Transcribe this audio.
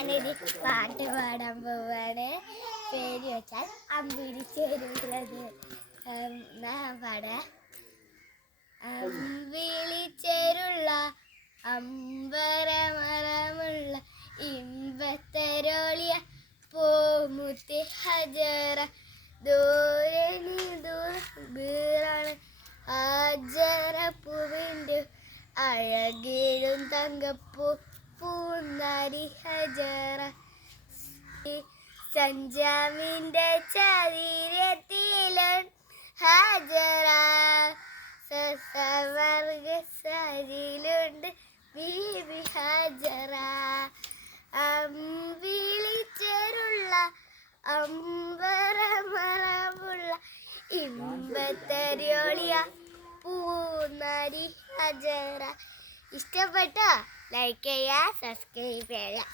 ഞാനൊരു പാട്ട് പാടാൻ പോവാണ്. പേര് വെച്ചാൽ അമ്പിടി ചേരുന്നത് പാടാ? അമ്പിളിച്ചേരുള്ള അമ്പരമരമുള്ള ഇമ്പത്തരോളിയ പോമുത്തി ഹജറ. ദൂരണി ദൂറാണ് ഹജറ. പൂവിന്റെ അഴകേഴും തങ്കപ്പൂ ഹജറ സഞ്ചാമിന്റെ ശരീരത്തിലും ഹജറ. സവർഗ സരിലുണ്ട് ബീബി ഹജറ. അമ്പിളിച്ചേരുള്ള അമ്പരമറമുള്ള ഇമ്പത്തരിയോളിയ പൂനരി ഹജറ. ഇഷ്ടപ്പെട്ടോ? ലൈക്ക് ചെയ്യുക സബ്സ്ക്രൈബ് ചെയ്യുക.